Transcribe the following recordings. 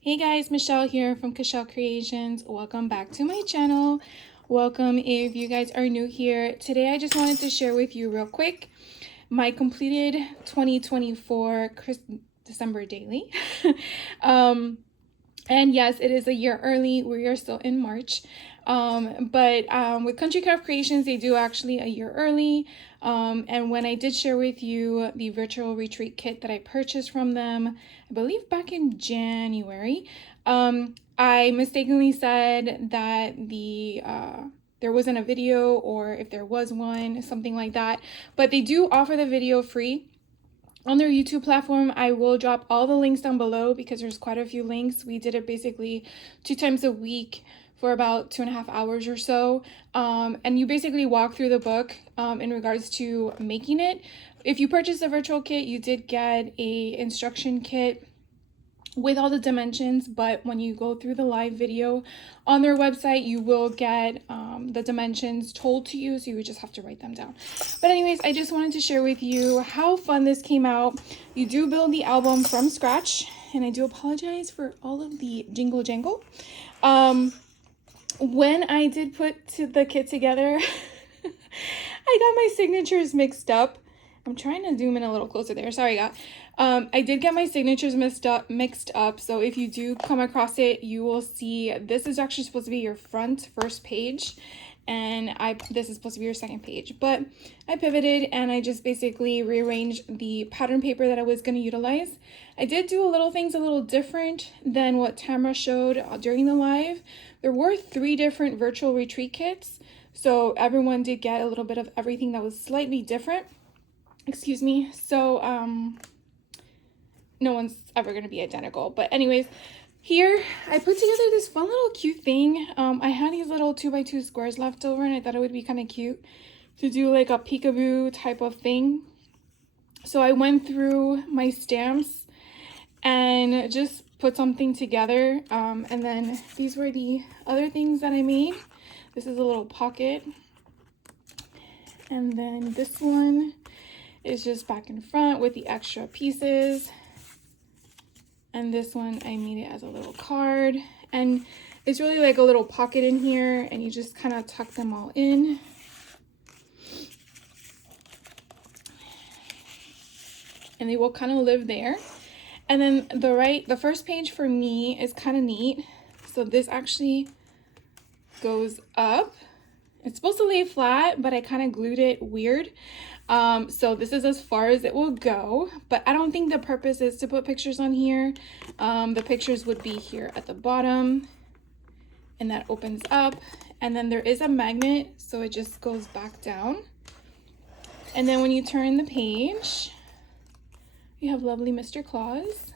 Hey guys, Michelle here from Kashelle Creations. Welcome back to my channel. Welcome if you guys are new here. Today I just wanted to share with you real quick my completed 2024 December daily. And yes, it is a year early. We are still in March. But with Country Craft Creations, they do actually a year early. And when I did share with you the virtual retreat kit that I purchased from them, I believe back in January, I mistakenly said that there wasn't a video, or if there was one, something like that. But they do offer the video free on their YouTube platform. I will drop all the links down below because there's quite a few links. We did it basically 2 times a week for about 2.5 hours or so. And you basically walk through the book in regards to making it. If you purchase the virtual kit, you did get a instruction kit with all the dimensions, but when you go through the live video on their website, you will get the dimensions told to you, so you would just have to write them down. But anyways, I just wanted to share with you how fun this came out. You do build the album from scratch, and I do apologize for all of the jingle jangle. When I did put the kit together, I got my signatures mixed up. I'm trying to zoom in a little closer there. Sorry, guys. I did get my signatures mixed up. So if you do come across it, you will see this is actually supposed to be your first page, and this is supposed to be your second page. But I pivoted and I just basically rearranged the pattern paper that I was going to utilize. I did do things a little different than what Tamara showed during the live. There were 3 different virtual retreat kits, so everyone did get a little bit of everything that was slightly different. Excuse me. So no one's ever going to be identical. But anyways, here I put together this fun little cute thing. I had these little 2x2 squares left over, and I thought it would be kind of cute to do like a peekaboo type of thing. So I went through my stamps and just put something together. And then these were the other things that I made. This is a little pocket. And then this one is just back and front with the extra pieces. And this one, I made it as a little card. And it's really like a little pocket in here, and you just kind of tuck them all in. And they will kind of live there. And then the first page for me is kind of neat. So this actually goes up. It's supposed to lay flat, but I kind of glued it weird. So this is as far as it will go, but I don't think the purpose is to put pictures on here. The pictures would be here at the bottom, and that opens up, and then there is a magnet, so it just goes back down. And then when you turn the page, you have lovely Mr. Claus,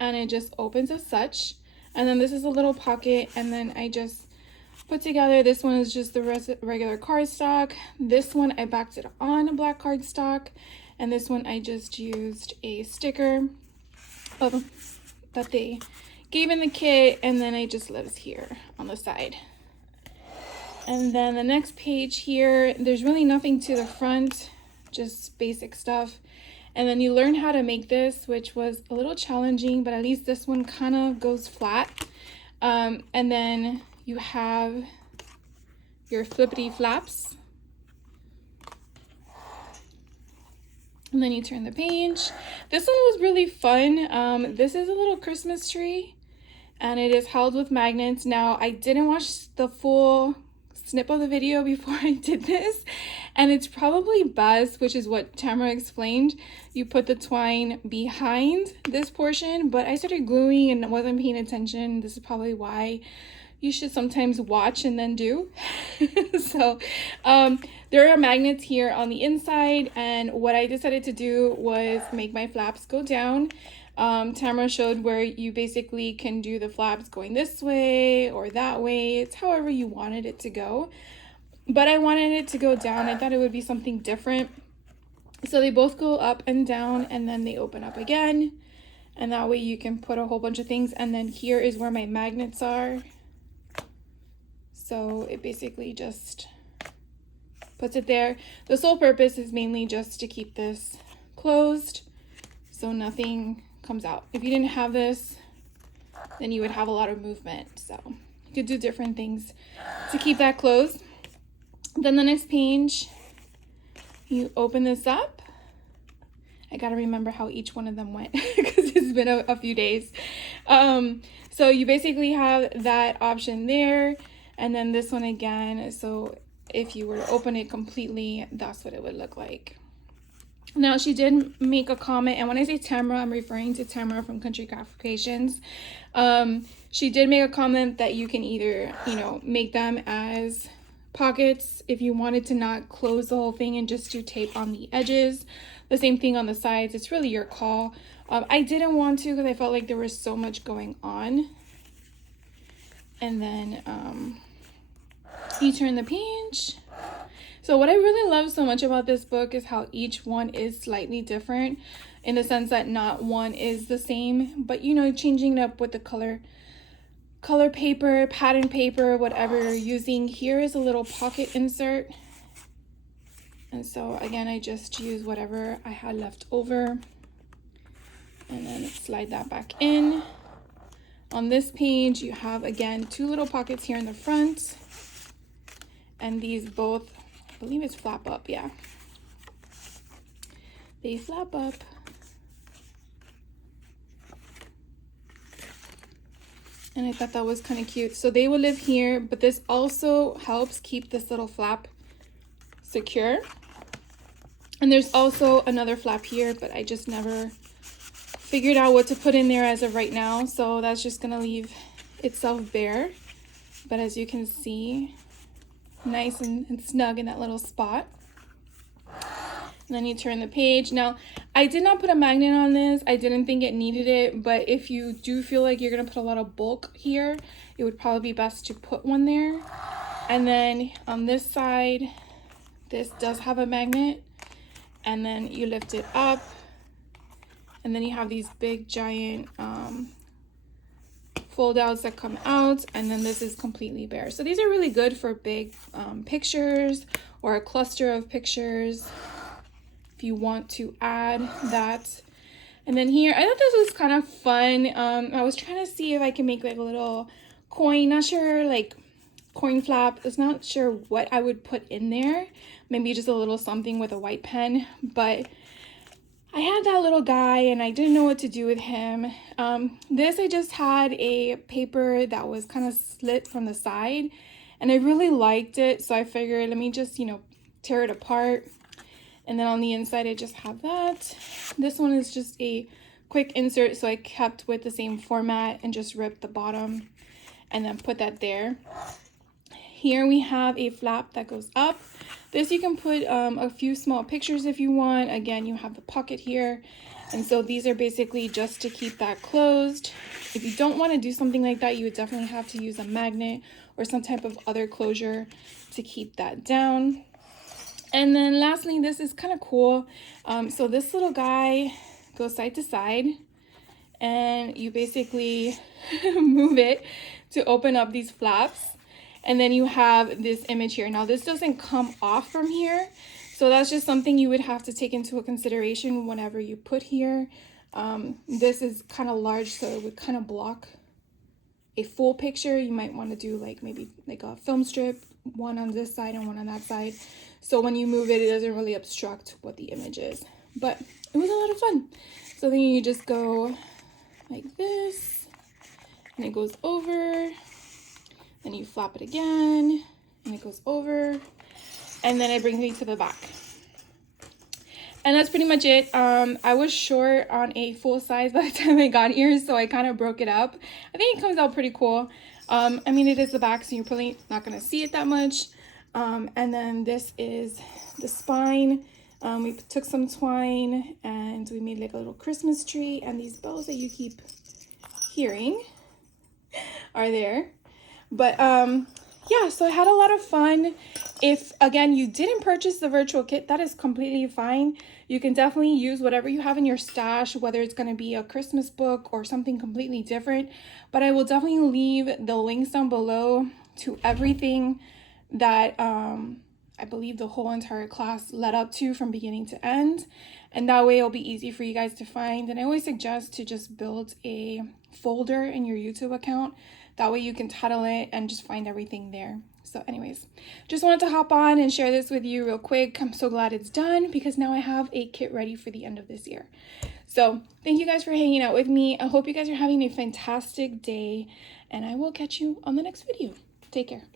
and it just opens as such. And then this is a little pocket, and then I just put together, this one is just the regular cardstock. This one I backed it on a black cardstock, and this one I just used a sticker that they gave in the kit, and then it just lives here on the side. And then the next page here, there's really nothing to the front, just basic stuff. And then you learn how to make this, which was a little challenging, but at least this one kind of goes flat. And then you have your flippity flaps. And then you turn the page. This one was really fun. This is a little Christmas tree, and it is held with magnets. Now, I didn't watch the full snip of the video before I did this, and it's probably best, which is what Tamara explained, you put the twine behind this portion, but I started gluing and wasn't paying attention. This is probably why you should sometimes watch and then do. So there are magnets here on the inside, and what I decided to do was make my flaps go down. Tamara showed where you basically can do the flaps going this way or that way. It's however you wanted it to go, but I wanted it to go down. I thought it would be something different. So they both go up and down, and then they open up again, and that way you can put a whole bunch of things. And then here is where my magnets are. So it basically just puts it there. The sole purpose is mainly just to keep this closed so nothing comes out. If you didn't have this, then you would have a lot of movement. So you could do different things to keep that closed. Then the next page, you open this up. I gotta remember how each one of them went because it's been a few days. So you basically have that option there, and then this one again. So if you were to open it completely, that's what it would look like. Now, she did make a comment, and when I say Tamara, I'm referring to Tamara from Country Craft Creations. She did make a comment that you can either, make them as pockets if you wanted to not close the whole thing and just do tape on the edges. The same thing on the sides. It's really your call. I didn't want to because I felt like there was so much going on. And then you turn the page. So what I really love so much about this book is how each one is slightly different, in the sense that not one is the same, but changing it up with the color paper, pattern paper, whatever you're using. Here is a little pocket insert. And so again, I just use whatever I had left over and then slide that back in. On this page, you have again 2 little pockets here in the front, and these both, I believe it's flap up, yeah. They flap up. And I thought that was kind of cute. So they will live here, but this also helps keep this little flap secure. And there's also another flap here, but I just never figured out what to put in there as of right now. So that's just gonna leave itself bare. But as you can see, nice and snug in that little spot. And then you turn the page. Now, I did not put a magnet on this. I didn't think it needed it, but if you do feel like you're gonna put a lot of bulk here, it would probably be best to put one there. And then on this side, this does have a magnet, and then you lift it up, and then you have these big giant fold outs that come out, and then this is completely bare. So these are really good for big pictures or a cluster of pictures if you want to add that. And then here, I thought this was kind of fun. I was trying to see if I can make like a little coin, not sure, like coin flap. I was not sure what I would put in there. Maybe just a little something with a white pen, but I had that little guy and I didn't know what to do with him. This, I just had a paper that was kind of slit from the side and I really liked it. So I figured, let me just, tear it apart. And then on the inside, I just have that. This one is just a quick insert. So I kept with the same format and just ripped the bottom and then put that there. Here we have a flap that goes up. This you can put a few small pictures if you want. Again, you have the pocket here. And so these are basically just to keep that closed. If you don't want to do something like that, you would definitely have to use a magnet or some type of other closure to keep that down. And then lastly, this is kind of cool. So this little guy goes side to side and you basically move it to open up these flaps. And then you have this image here. Now this doesn't come off from here. So that's just something you would have to take into consideration whenever you put here. This is kind of large, so it would kind of block a full picture. You might want to do like maybe like a film strip, one on this side and one on that side. So when you move it, it doesn't really obstruct what the image is. But it was a lot of fun. So then you just go like this, and it goes over. Then you flap it again, and it goes over, and then it brings me to the back. And that's pretty much it. I was short on a full size by the time I got here, so I kind of broke it up. I think it comes out pretty cool. I mean, it is the back, so you're probably not going to see it that much. And then this is the spine. We took some twine, and we made like a little Christmas tree, and these bells that you keep hearing are there. But yeah, so I had a lot of fun. If again you didn't purchase the virtual kit, that is completely fine. You can definitely use whatever you have in your stash, whether it's going to be a Christmas book or something completely different. But I will definitely leave the links down below to everything that I believe the whole entire class led up to from beginning to end. And that way it'll be easy for you guys to find. And I always suggest to just build a folder in your YouTube account. That way you can title it and just find everything there. So anyways, just wanted to hop on and share this with you real quick. I'm so glad it's done because now I have a kit ready for the end of this year. So thank you guys for hanging out with me. I hope you guys are having a fantastic day, and I will catch you on the next video. Take care.